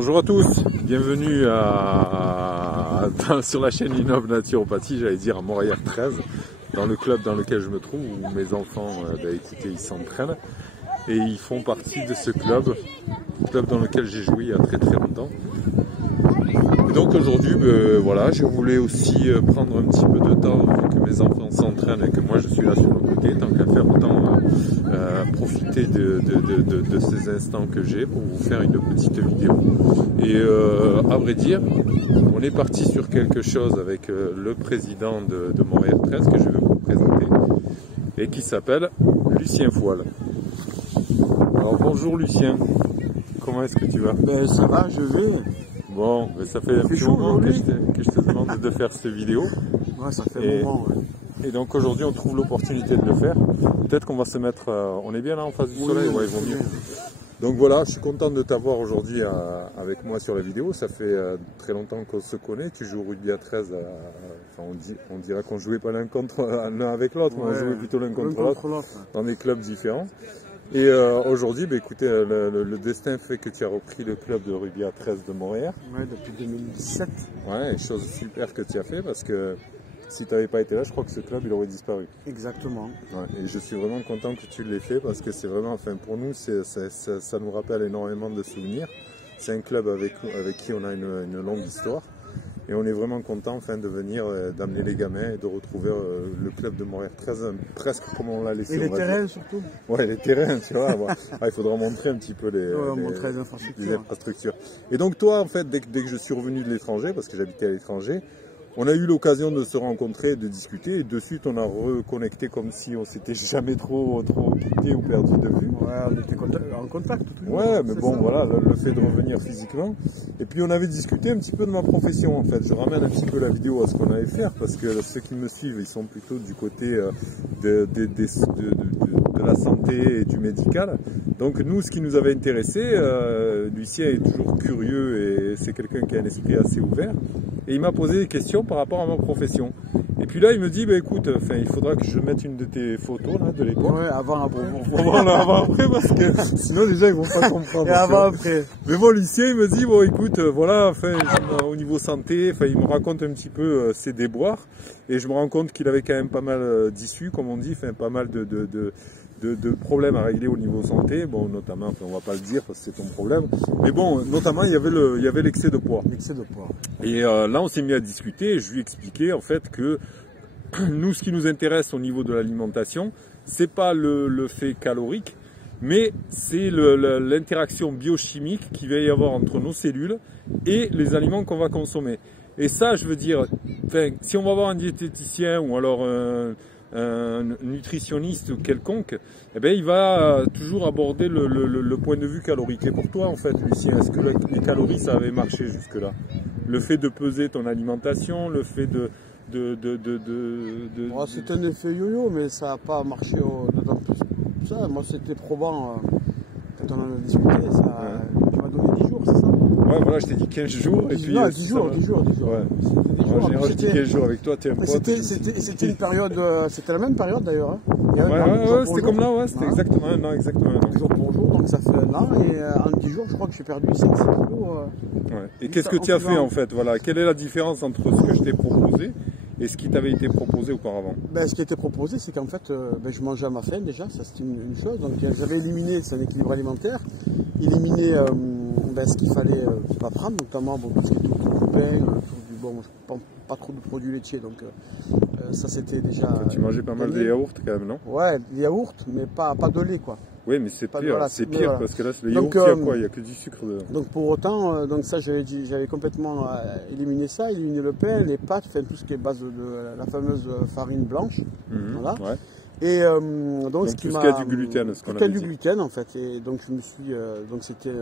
Bonjour à tous, bienvenue sur la chaîne Innov Naturopathie, j'allais dire à Montréal 13, dans le club dans lequel je me trouve, où mes enfants, écoutez, ils s'entraînent et ils font partie de ce club dans lequel j'ai joué il y a très longtemps. Et donc aujourd'hui, voilà, je voulais aussi prendre un petit peu de temps, vu que mes enfants s'entraînent et que moi je suis là sur le côté, tant qu'à faire, autant profiter de ces instants que j'ai pour vous faire une petite vidéo. Et à vrai dire, on est parti sur quelque chose avec le président de Montréal 13 que je vais vous présenter et qui s'appelle Lucien Foile. Alors bonjour Lucien, comment est-ce que tu vas? Ben ça va, je vais. Bon, ben ça fait un petit moment que je te demande de faire cette vidéo. Ouais, ça fait un moment. Ouais. Et donc aujourd'hui on trouve l'opportunité de le faire. Peut-être qu'on va se mettre... on est bien là en face du soleil? Ouais, il vaut mieux. Donc voilà, je suis content de t'avoir aujourd'hui avec moi sur la vidéo. Ça fait très longtemps qu'on se connaît. Tu joues au rugby à 13. Enfin, on dirait qu'on jouait pas l'un avec l'autre, mais on jouait plutôt l'un contre l'autre dans des clubs différents. Et aujourd'hui, écoutez, le destin fait que tu as repris le club de rugby à 13 de Montréal. Ouais, depuis 2017. Ouais, chose super que tu as fait parce que si tu n'avais pas été là, je crois que ce club il aurait disparu. Exactement. Ouais, et je suis vraiment content que tu l'aies fait parce que c'est vraiment, enfin pour nous, ça nous rappelle énormément de souvenirs. C'est un club avec qui on a une longue histoire. Et on est vraiment content de venir, d'amener les gamins et de retrouver le club de Montréal 13 presque comme on l'a laissé. Et les terrains surtout. Ouais, les terrains, tu vois. Il faudra montrer un petit peu les infrastructures. Et donc toi, en fait, dès que je suis revenu de l'étranger, parce que j'habitais à l'étranger, on a eu l'occasion de se rencontrer, de discuter, et de suite on a reconnecté comme si on s'était jamais trop quitté ou perdu de vue. Ouais, on était en contact toujours. Ouais, mais bon, voilà, le fait de revenir physiquement. Et puis on avait discuté un petit peu de ma profession en fait. Je ramène un petit peu la vidéo à ce qu'on allait faire, parce que ceux qui me suivent, ils sont plutôt du côté de la santé et du médical. Donc nous, ce qui nous avait intéressé, Lucien est toujours curieux et c'est quelqu'un qui a un esprit assez ouvert. Et il m'a posé des questions par rapport à ma profession. Et puis là, il me dit, écoute, il faudra que je mette une de tes photos là, de l'époque. Ouais, avant-après. Avant-après, parce que sinon les gens ils vont pas comprendre. Et avant-après. Mais bon, Lucien, il me dit, bon, écoute, voilà, au niveau santé, il me raconte un petit peu ses déboires. Et je me rends compte qu'il avait quand même pas mal d'issues, comme on dit, pas mal de problèmes à régler au niveau santé, bon notamment, on va pas le dire parce que c'est ton problème, mais bon, notamment il y avait l'excès de poids. L'excès de poids. Et là on s'est mis à discuter et je lui ai expliqué en fait que nous ce qui nous intéresse au niveau de l'alimentation, c'est pas le fait calorique, mais c'est l'interaction biochimique qu'il va y avoir entre nos cellules et les aliments qu'on va consommer. Et ça, je veux dire, si on va voir un diététicien ou alors un nutritionniste quelconque, il va toujours aborder le point de vue calorique. Et pour toi, en fait, Lucien, est-ce que les calories, ça avait marché jusque-là? Le fait de peser ton alimentation, le fait c'est un effet yo-yo, mais ça n'a pas marché d'autant plus. Ça, moi, c'était probant quand on en a discuté. Tu m'as donné 10 jours, c'est ça? Ouais, voilà, je t'ai dit 15 jours. Et puis, 10 jours. Ouais. J'ai rajouté 15 jours avec toi, t'es un pote. C'était une période, c'était la même période d'ailleurs. Hein. Ouais, c'était comme là, ouais, c'était exactement un an, exactement. Jour pour jour, donc ça fait un an, et en 10 jours, je crois que j'ai perdu 5 kilos. Et qu'est-ce que tu as fait en fait? Voilà, quelle est la différence entre ce que je t'ai proposé et ce qui t'avait été proposé auparavant? Ce qui a été proposé, c'est qu'en fait, je mangeais à ma faim déjà, ça c'était une chose. Donc j'avais éliminé, c'est un équilibre alimentaire, éliminé ce qu'il fallait pas prendre, notamment tout ce qui est autour du pain, je ne prends pas trop de produits laitiers, donc ça c'était déjà... Tu mangeais pas mal de yaourts quand même, non? Ouais, des yaourts, mais pas de lait quoi. Oui, mais c'est pire, voilà, c'est pire parce que là, le yaourt, il y a quoi? Il n'y a que du sucre dedans. Donc pour autant, ça j'avais complètement éliminé ça, éliminé le pain, les pâtes, tout ce qui est base de la fameuse farine blanche. Voilà. Ouais. Et donc tout ce qui a du gluten, ce qu'on a du gluten en fait. Et donc je me suis, donc c'était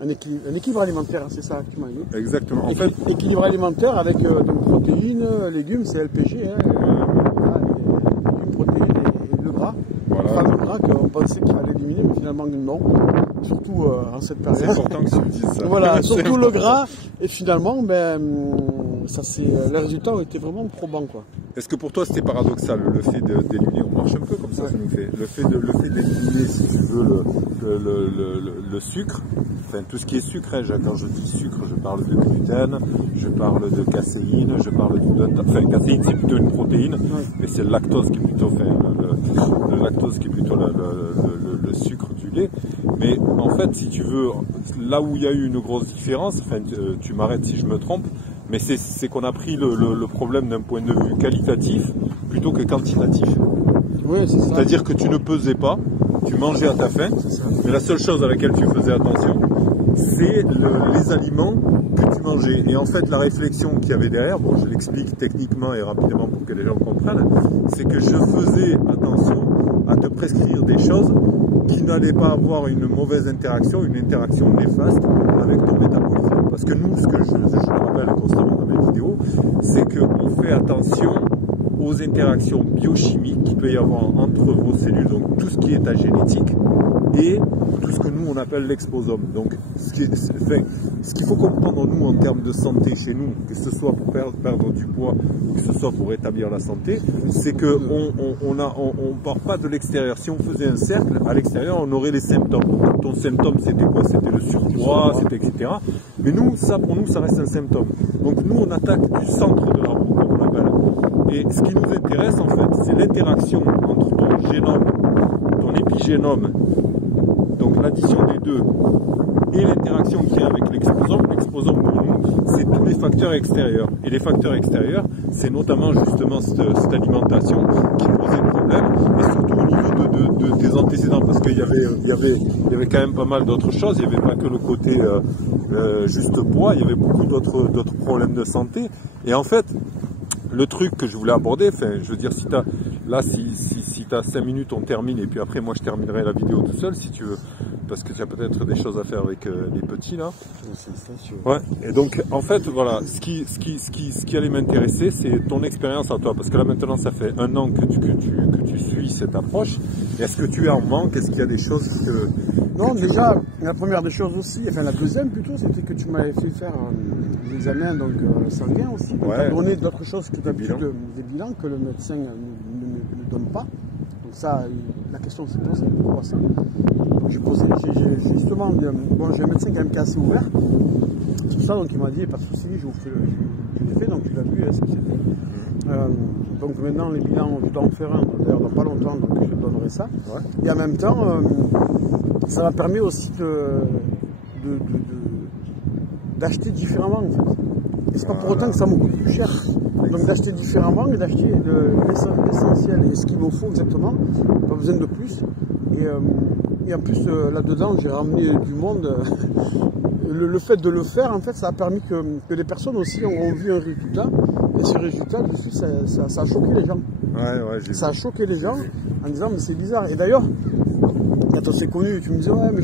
un équilibre alimentaire, c'est ça que tu m'as dit. Exactement. En fait, équilibre alimentaire avec donc protéines, légumes, c'est LPG, hein, légumes, protéines et le gras. Voilà. Le gras qu'on pensait qu'il fallait éliminer, mais finalement non. Surtout en cette période. C'est important que tu me dises ça. Voilà, surtout le gras. Et finalement, les résultats ont été vraiment probants quoi. Est-ce que pour toi c'était paradoxal le fait d'éliminer, on marche un peu comme ça nous fait, le fait d'éliminer si tu veux le sucre, enfin tout ce qui est sucre, hein, quand je dis sucre je parle de gluten, je parle de caséine, je parle enfin caséine c'est plutôt une protéine, mais c'est le lactose qui est plutôt, le lactose qui est plutôt le sucre du lait. Mais en fait si tu veux, là où il y a eu une grosse différence, enfin tu m'arrêtes si je me trompe, mais c'est qu'on a pris le problème d'un point de vue qualitatif plutôt que quantitatif. Oui, c'est ça. C'est-à-dire que tu ne pesais pas, tu mangeais à ta faim, mais la seule chose à laquelle tu faisais attention, c'est les aliments que tu mangeais. Et en fait, la réflexion qu'il y avait derrière, bon, je l'explique techniquement et rapidement pour que les gens comprennent, c'est que je faisais attention à te prescrire des choses qui n'allaient pas avoir une mauvaise interaction, une interaction néfaste avec ton métabolisme. Parce que nous, ce que je rappelle constamment dans mes vidéos, c'est qu'on fait attention aux interactions biochimiques qu'il peut y avoir entre vos cellules, donc tout ce qui est ta génétique et tout ce que nous on appelle l'exposome. Donc ce qu'il faut comprendre nous en termes de santé chez nous, que ce soit pour perdre du poids ou que ce soit pour rétablir la santé, c'est que on part pas de l'extérieur. Si on faisait un cercle, à l'extérieur on aurait les symptômes. Ton symptôme c'était quoi? C'était le surpoids, c'était etc. Mais nous, ça pour nous ça reste un symptôme. Donc nous on attaque du centre de l'arbre, comme on l'appelle. Et ce qui nous intéresse en fait, c'est l'interaction entre ton génome, ton épigénome, donc l'addition des deux, et l'interaction qu'il y a avec l'exposome. L'exposome pour nous, c'est tous les facteurs extérieurs. Et les facteurs extérieurs, c'est notamment justement cette alimentation qui posait problème, et surtout au niveau de tes antécédents, parce qu'il y avait quand même pas mal d'autres choses. Il n'y avait pas que le côté juste poids, il y avait beaucoup d'autres problèmes de santé. Et en fait, le truc que je voulais aborder, enfin, je veux dire, si tu as 5 minutes, on termine, et puis après, moi, je terminerai la vidéo tout seul, si tu veux, parce que tu as peut-être des choses à faire avec les petits, là. Ouais. Et donc, en fait, voilà, ce qui allait m'intéresser, c'est ton expérience à toi, parce que là, maintenant, ça fait 1 an que tu suis cette approche. Est-ce que tu es en manque? Est-ce qu'il y a des choses que... Non, déjà, la première des choses aussi, enfin la deuxième plutôt, c'était que tu m'avais fait faire des examens sanguins aussi. Tu as donné d'autres choses que d'habitude, des bilans que le médecin ne donne pas. Donc ça, la question se pose, pourquoi ça? J'ai justement, bon, j'ai un médecin quand même qui est assez ouvert, tout ça, donc il m'a dit, pas de souci, je l'ai fait, donc tu l'as vu, ce que c'était. Donc maintenant les bilans, je dois en faire un, d'ailleurs dans pas longtemps, donc je donnerai ça. Ouais. Et en même temps, ça m'a permis aussi d'acheter différemment en fait. Et c'est pas pour autant que ça me coûte plus cher. Donc d'acheter différemment et d'acheter l'essentiel et ce qu'il me faut exactement, pas besoin de plus. Et en plus là-dedans j'ai ramené du monde. Le fait de le faire en fait ça a permis que les personnes aussi ont vu un résultat. Et ce résultat de suite ça a choqué les gens. Ça a choqué les gens en disant mais c'est bizarre. Et d'ailleurs, quand on s'est connus, tu me disais ouais mais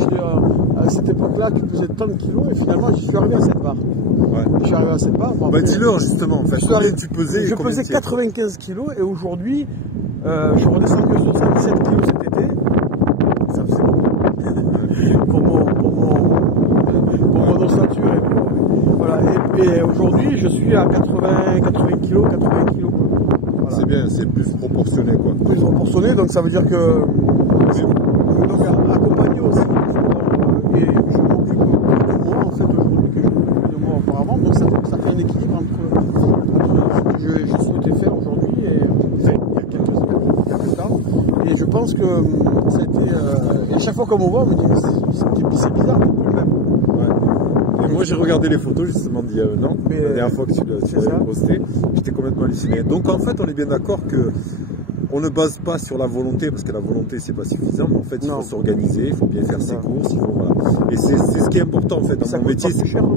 à cette époque-là tu pesais tant de kilos et finalement j'y suis arrivé à cette barre. Ouais. Je suis arrivé à cette barre. Bon, bah dis-leur justement, en fait, tu pesais. Je pesais 95 kilos et aujourd'hui je redescends que 77 kilos cet été. Ça faisait pour mon ossature et voilà. Et aujourd'hui je suis à 80 kilos. Voilà. C'est bien, c'est plus proportionné quoi. Plus proportionné, donc ça veut dire que donc accompagné aussi. Et je m'occupe de moi en fait aujourd'hui que je m'occupe de moi auparavant, donc ça fait un équilibre entre ce que je souhaitais faire aujourd'hui et il y a quelques temps. Et je pense que ça a été. Et chaque fois qu'on me voit, on me dit c'est bizarre, c'est plus le même. Ouais. Et moi j'ai regardé les photos justement d'il y a un an, la dernière fois que tu l'avais posté, j'étais complètement halluciné. Donc en fait on est bien d'accord que on ne base pas sur la volonté, parce que la volonté c'est pas suffisant, mais en fait il faut s'organiser, il faut bien faire ses courses, voilà. Et c'est ce qui est important en fait dans mon métier.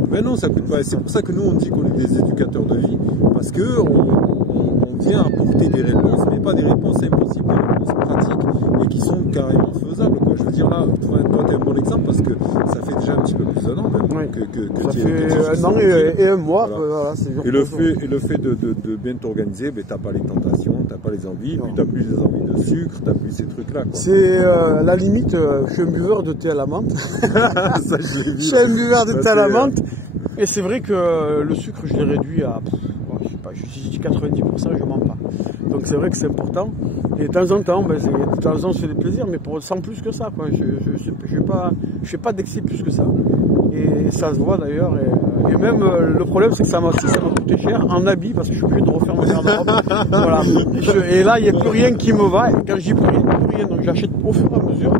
Mais non, ça coûte pas. C'est pour ça que nous on dit qu'on est des éducateurs de vie, parce que on vient apporter des réponses, mais pas des réponses impossibles, des réponses pratiques et qui sont carrément faisables, quoi. Je veux dire là, toi tu es un bon exemple parce que ça fait déjà un petit peu plus d'un an même que ça fait un an et un mois. Voilà. Et le fait de bien t'organiser, ben, t'as pas les tentations, t'as pas les envies, puis t'as plus les envies de sucre, t'as plus ces trucs-là. C'est la limite, je suis un buveur de thé à la menthe. Ça, je l'ai vu. Je suis un buveur de thé à la menthe. Et c'est vrai que le sucre, je l'ai réduit à, je sais pas, Je dis 90%, je mens pas. Donc c'est vrai que c'est important. Et de temps en temps, ben, de temps en temps, c'est des plaisirs, mais sans plus que ça, quoi. Je fais pas d'excès plus que ça. Et ça se voit d'ailleurs. Et même le problème, c'est que ça m'a coûté cher en habits, parce que je suis obligé de refaire mon garde-robe. Voilà. Et là, il n'y a plus rien qui me va. Et quand je dis plus rien, donc j'achète au fur et à mesure.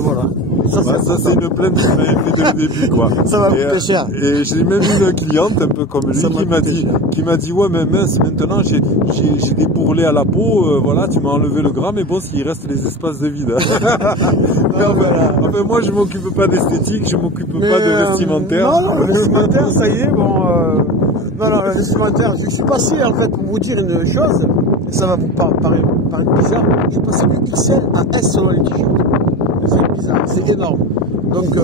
Voilà. Ça c'est une plainte que m'avait fait dès le début, quoi. Ça va coûter cher. Et j'ai même une cliente, un peu comme lui, qui m'a dit ouais, mais mince, maintenant j'ai des bourrelets à la peau, voilà, tu m'as enlevé le gras, mais bon, s'il reste les espaces de vide. Enfin, moi je m'occupe pas d'esthétique, je m'occupe pas de vestimentaire. Non, le vestimentaire, ça y est, bon. Non, le vestimentaire, je suis passé, en fait, pour vous dire une chose, et ça va vous paraître bizarre, je suis passé du XL à S selon les t-shirts. C'est bizarre, c'est énorme. Donc,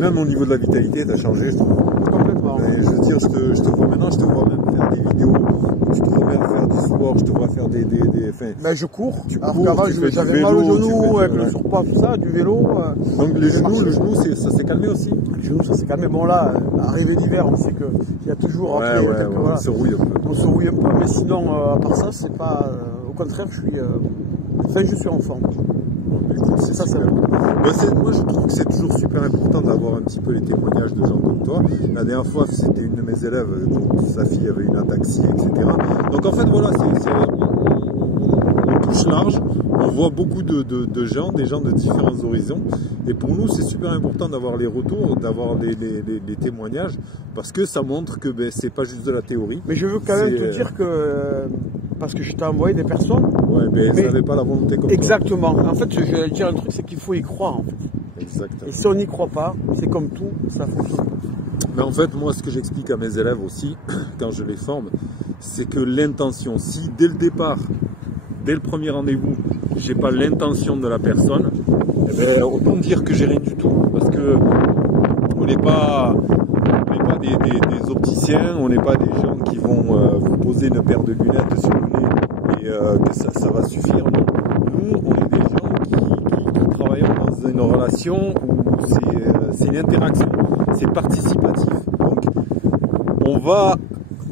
même au niveau de la vitalité, t'as changé, je trouve. Complètement. Mais je veux dire, je te vois maintenant, je te vois même faire des vidéos, je te vois même faire du sport, je te vois faire des ben, je cours. Alors qu'avant, j'avais mal au genou, avec le surpoids, tout ça, du vélo. Donc le genou, ça s'est calmé aussi. Le genou, ça s'est calmé. Bon là, arrivé l'hiver, on sait qu'il y a toujours après, on se rouille un peu. On se rouille un peu, mais sinon, à part ça, c'est pas. Au contraire, je suis en forme. C'est ça, moi je trouve que c'est toujours super important d'avoir un petit peu les témoignages de gens comme toi. La dernière fois, c'était une de mes élèves, dont sa fille avait une ataxie, etc. Donc en fait, voilà, on touche large, on voit beaucoup de gens, des gens de différents horizons. Et pour nous, c'est super important d'avoir les retours, d'avoir les témoignages, parce que ça montre que c'est pas juste de la théorie. Mais je veux quand même te dire que, parce que je t'ai envoyé des personnes. Ouais, mais elles n'avaient pas la volonté comme exactement. En fait, je vais dire un truc, c'est qu'il faut y croire, en fait. Exactement. Et si on n'y croit pas, c'est comme tout, ça fonctionne pas. Mais en fait, moi, ce que j'explique à mes élèves aussi, quand je les forme, c'est que l'intention, si dès le départ, dès le premier rendez-vous, j'ai pas l'intention de la personne, eh ben, autant dire que j'ai rien du tout. Parce que on n'est pas des opticiens, on n'est pas des gens qui vont vous poser une paire de lunettes sur le nez et que ça va suffire. Non. Nous, on est des gens qui travaillons dans une relation où c'est une interaction, c'est participatif. Donc, on va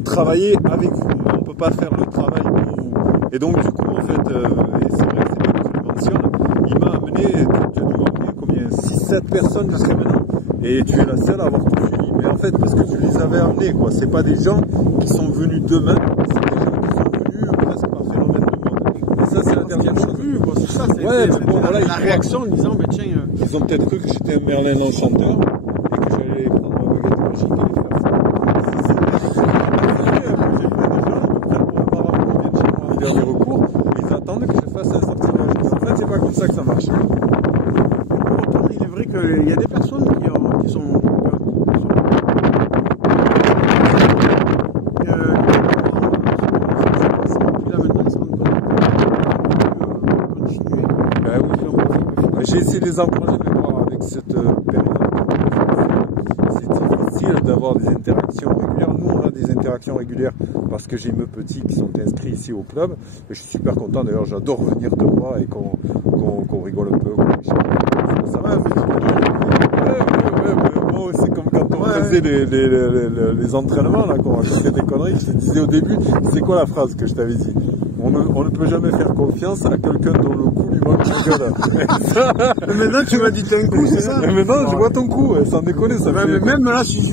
travailler avec vous, mais on ne peut pas faire le travail pour vous. Et donc, du coup, en fait, et c'est vrai que c'est bien que tu le mentionnes, il m'a amené, tu as dû m'emmener combien 6-7 personnes jusqu'à maintenant, et tu es la seule à avoir tout suivi. Mais en fait, parce que tu les avais amenés, quoi. C'est pas des gens qui sont venus d'eux-mêmes, c'est des gens qui sont venus presque par phénomène de mode. Et ça, c'est la dernière chose. C'est ça, c'est bon, voilà, la réaction en disant, mais tiens. Ils ont peut-être cru que j'étais un Merlin l'Enchanteur et que j'allais prendre ma baguette magique et les faire ça. Dernier recours, ils attendent que je fasse un sortilège. En fait, c'est pas comme ça que ça marche. Pourtant, il est vrai qu'il y a des personnes qui sont j'ai essayé de les encourager, mais bon, avec cette période, c'est difficile d'avoir des interactions régulières. Nous, on a des interactions régulières parce que j'ai mes petits qui sont inscrits ici au club. Et je suis super content, d'ailleurs, j'adore venir te voir et qu'on rigole un peu. Ça va, moi, c'est comme quand on faisait les entraînements, là, qu'on racontait des conneries. Je te disais au début, c'est quoi la phrase que je t'avais dit? On ne peut jamais faire confiance à quelqu'un dont le cou lui manque la gueule. Maintenant, tu m'as dit un coup, c'est ça? Mais maintenant, je vois ton cou, sans déconner, ça fait... Mais même là, il y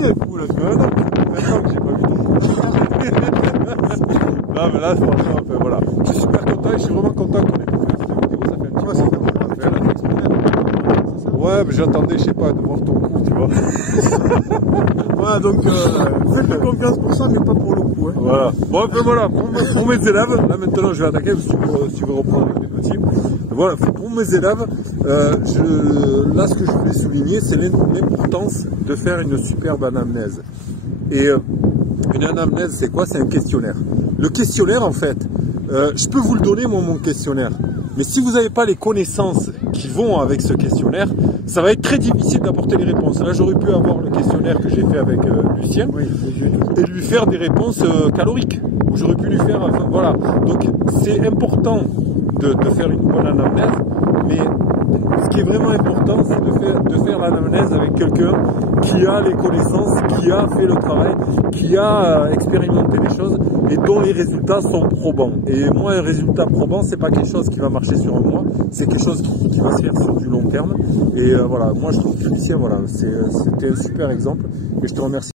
est, le coup, là. Non, maintenant que j'ai pas vu ton cou. Non, mais là, franchement, enfin, voilà. Je suis super content et je suis vraiment content qu'on ait pu faire cette vidéo. Ça fait un petit moment. Ouais, mais j'attendais, je sais pas, de voir ton cou, tu vois. Voilà, donc, faites confiance pour ça, mais pas pour le coup. Hein. Voilà. Bon, enfin voilà, pour mes élèves, là maintenant je vais attaquer, parce que si tu veux reprendre avec les petits. Voilà, pour mes élèves, là ce que je voulais souligner, c'est l'importance de faire une superbe anamnèse. Et une anamnèse, c'est quoi? C'est un questionnaire. Le questionnaire, en fait, je peux vous le donner, mon questionnaire. Mais si vous n'avez pas les connaissances qui vont avec ce questionnaire, ça va être très difficile d'apporter les réponses. Là, j'aurais pu avoir le questionnaire que j'ai fait avec Lucien et lui faire des réponses caloriques. Ou j'aurais pu lui faire... Enfin, voilà. Donc, c'est important de faire une bonne anamnèse. Mais ce qui est vraiment important, c'est de faire l'anamnèse avec quelqu'un qui a les connaissances, qui a fait le travail, qui a expérimenté les choses et dont les résultats sont probants. Et moi, un résultat probant, c'est pas quelque chose qui va marcher sur un mois, c'est quelque chose qui va se faire sur du long terme. Et voilà, moi je trouve que Lucien, voilà, c'était un super exemple et je te remercie.